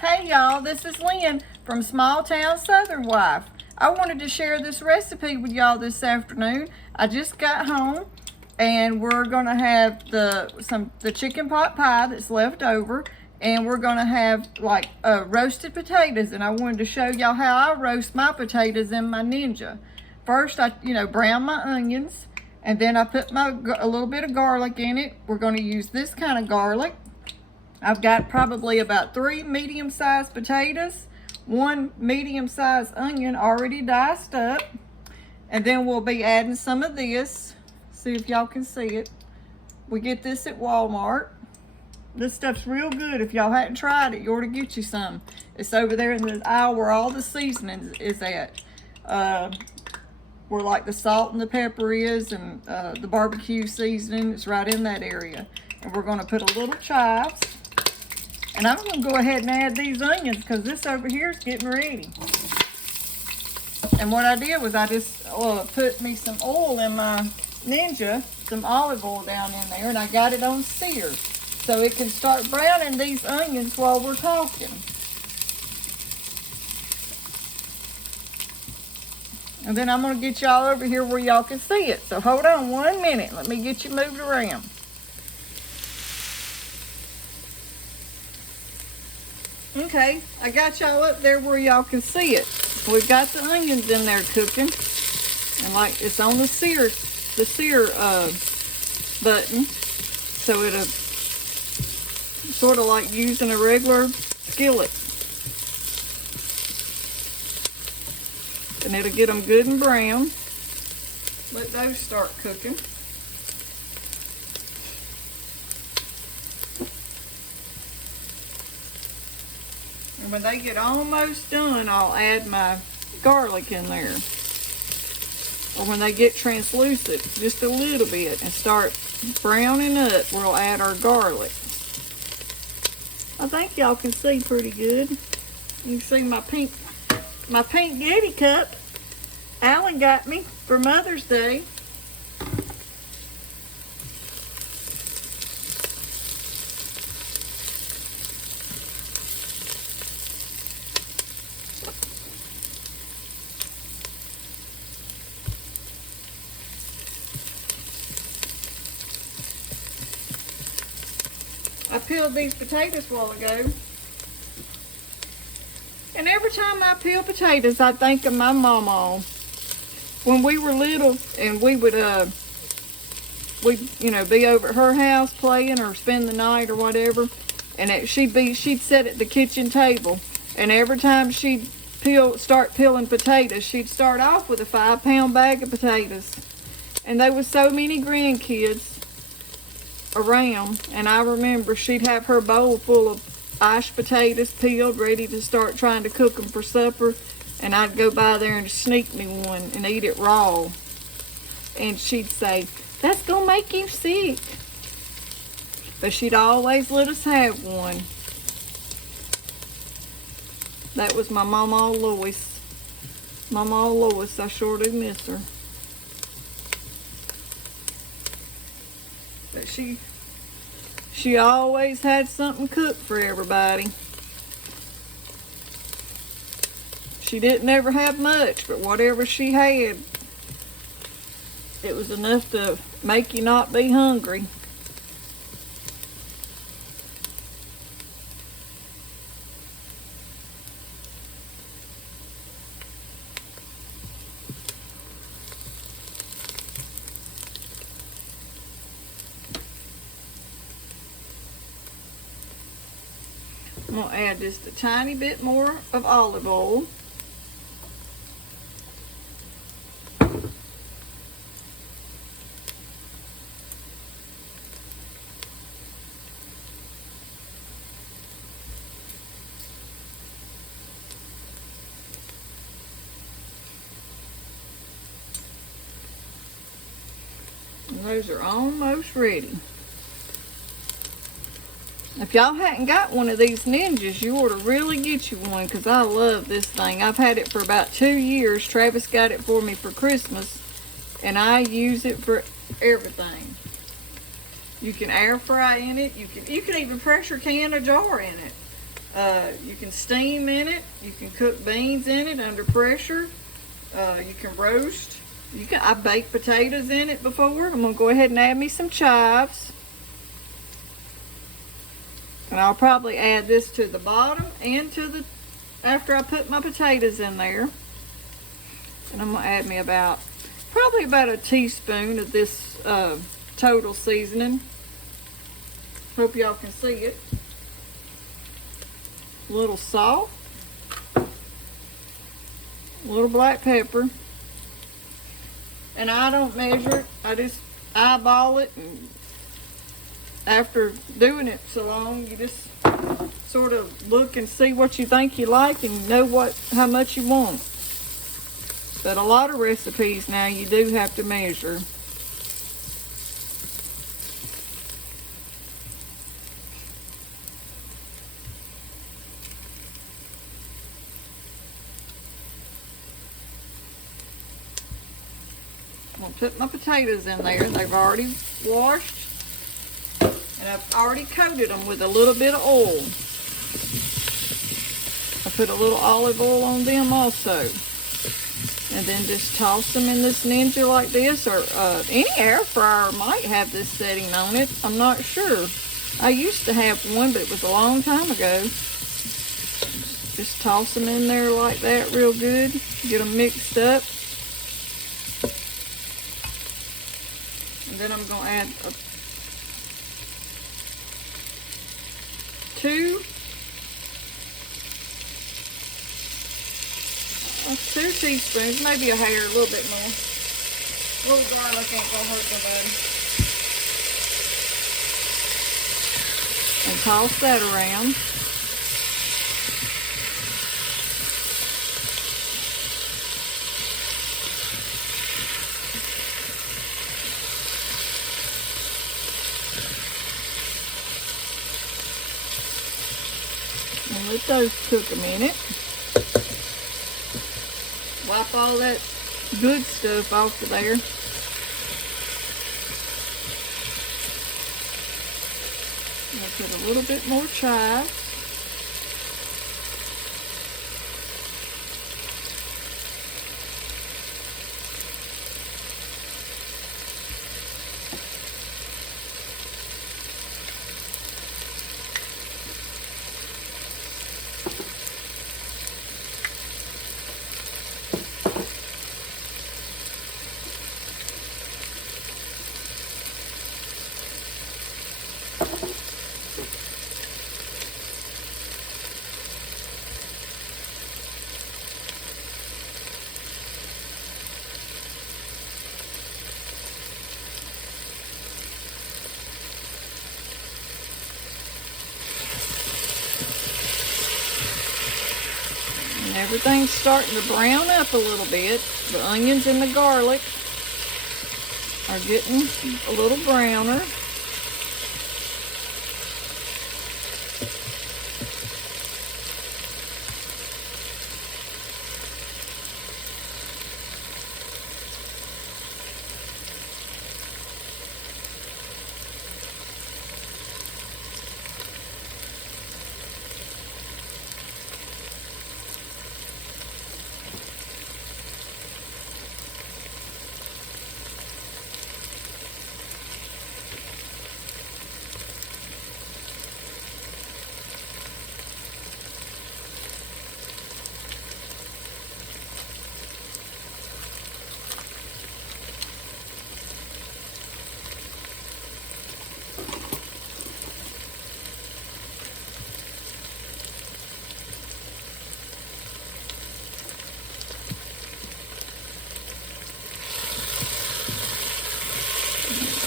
Hey y'all, this is Lynn from Small Town Southern Wife. I wanted to share this recipe with y'all this afternoon. I just got home and we're gonna have the chicken pot pie that's left over, and we're gonna have like roasted potatoes, and I wanted to show y'all how I roast my potatoes in my Ninja. First I brown my onions, and then I put a little bit of garlic in it. We're gonna use this kind of garlic. I've got probably about 3 medium-sized potatoes, 1 medium-sized onion already diced up, and then we'll be adding some of this. See if y'all can see it. We get this at Walmart. This stuff's real good. If y'all hadn't tried it, you ought to get you some. It's over there in the aisle where all the seasonings is at. Where like the salt and the pepper is, and the barbecue seasoning, it's right in that area. And we're gonna put a little chives. And I'm gonna go ahead and add these onions because this over here is getting ready. And what I did was I just put me some oil in my Ninja, some olive oil down in there, and I got it on sear. So it can start browning these onions while we're talking. And then I'm gonna get y'all over here where y'all can see it. So hold on 1 minute, let me get you moved around. Okay, I got y'all up there where y'all can see it. We've got the onions in there cooking, and like it's on the sear button, so it'll sort of like using a regular skillet, and it'll get them good and brown. Let those start cooking. And when they get almost done, I'll add my garlic in there. Or when they get translucent, just a little bit, and start browning up, we'll add our garlic. I think y'all can see pretty good. You can see my pink Yeti cup Alan got me for Mother's Day. I peeled these potatoes a while ago, and every time I peel potatoes I think of my mama. When we were little and we would be over at her house playing or spend the night or whatever, and she'd sit at the kitchen table, and every time she'd start peeling potatoes, she'd start off with a 5-pound bag of potatoes, and there was so many grandkids around, and I remember she'd have her bowl full of mashed potatoes peeled, ready to start trying to cook them for supper, and I'd go by there and sneak me one and eat it raw, and she'd say, "That's gonna make you sick," but she'd always let us have one. That was my Mama Lois. Mama Lois, I sure do miss her. But she always had something cooked for everybody. She didn't ever have much, but whatever she had, it was enough to make you not be hungry. I'm going to add just a tiny bit more of olive oil. And those are almost ready. If y'all hadn't got one of these Ninjas, you ought to really get you one, because I love this thing. I've had it for about 2 years. Travis got it for me for Christmas, and I use it for everything. You can air fry in it. You can even pressure can a jar in it. You can steam in it. You can cook beans in it under pressure. You can roast. I've baked potatoes in it before. I'm gonna go ahead and add me some chives. And I'll probably add this to the bottom and after I put my potatoes in there. And I'm gonna add me probably about a teaspoon of this total seasoning. Hope y'all can see it. A little salt. A little black pepper. And I don't measure it. I just eyeball it. And after doing it so long, you just sort of look and see what you think you like and know how much you want. But a lot of recipes now you do have to measure. I'm going to put my potatoes in there. They've already washed. And I've already coated them with a little bit of oil. I put a little olive oil on them also. And then just toss them in this Ninja like this, or any air fryer might have this setting on it. I'm not sure. I used to have one, but it was a long time ago. Just toss them in there like that real good. Get them mixed up. And then I'm going to add 2 teaspoons, maybe a hair, a little bit more. A little garlic ain't gonna hurt nobody. And toss that around. And let those cook a minute. Wipe all that good stuff off of there. I'll put a little bit more chives. Everything's starting to brown up a little bit. The onions and the garlic are getting a little browner.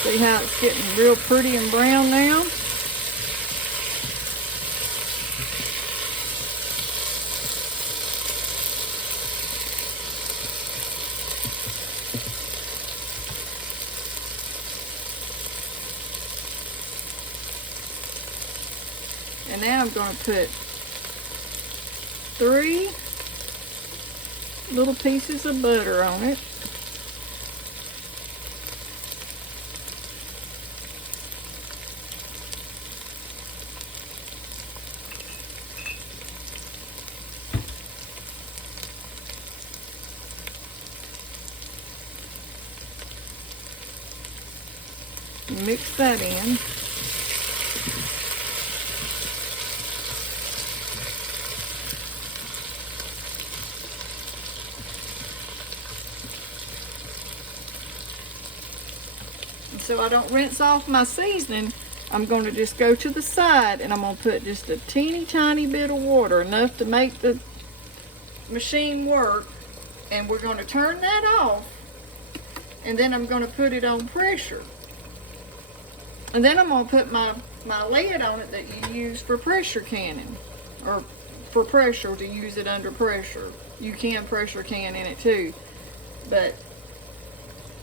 See how it's getting real pretty and brown now? And now I'm going to put 3 little pieces of butter on it. and mix that in. So I don't rinse off my seasoning, I'm going to just go to the side and I'm going to put just a teeny tiny bit of water, enough to make the machine work, and we're going to turn that off, and then I'm going to put it on pressure. And then I'm going to put my lid on it that you use for pressure canning, or for pressure, to use it under pressure. You can pressure can in it too, but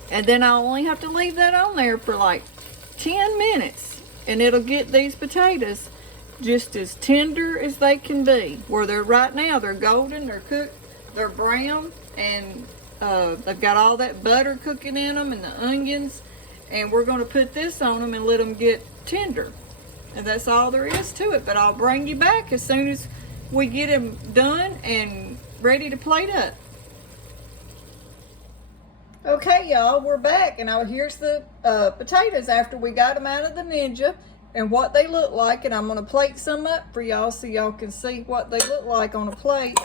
and then I only have to leave that on there for like 10 minutes, and it'll get these potatoes just as tender as they can be. Where they're right now, they're golden, they're cooked, they're brown, and they've got all that butter cooking in them and the onions. And we're going to put this on them and let them get tender. And that's all there is to it. But I'll bring you back as soon as we get them done and ready to plate up. Okay, y'all, we're back, and here's the potatoes after we got them out of the Ninja and what they look like. And I'm going to plate some up for y'all so y'all can see what they look like on a plate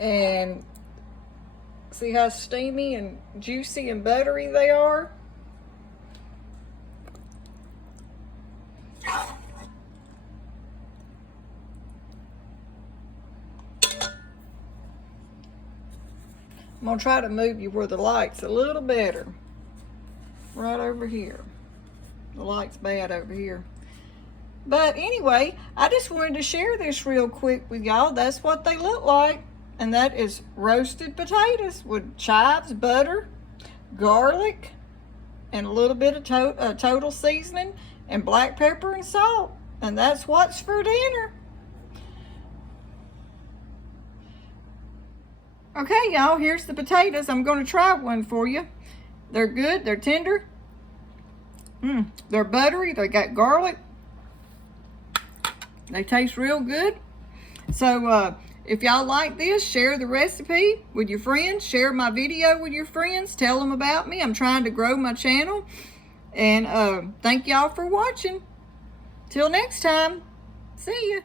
and see how steamy and juicy and buttery they are. I'm going to try to move you where the light's a little better. Right over here. The light's bad over here. But anyway, I just wanted to share this real quick with y'all. That's what they look like. And that is roasted potatoes with chives, butter, garlic, and a little bit of total seasoning, and black pepper and salt. And that's what's for dinner. Okay, y'all, here's the potatoes. I'm going to try one for you. They're good. They're tender. They're buttery. They got garlic. They taste real good. So if y'all like this, share the recipe with your friends. Share my video with your friends. Tell them about me. I'm trying to grow my channel. And thank y'all for watching. Till next time. See ya.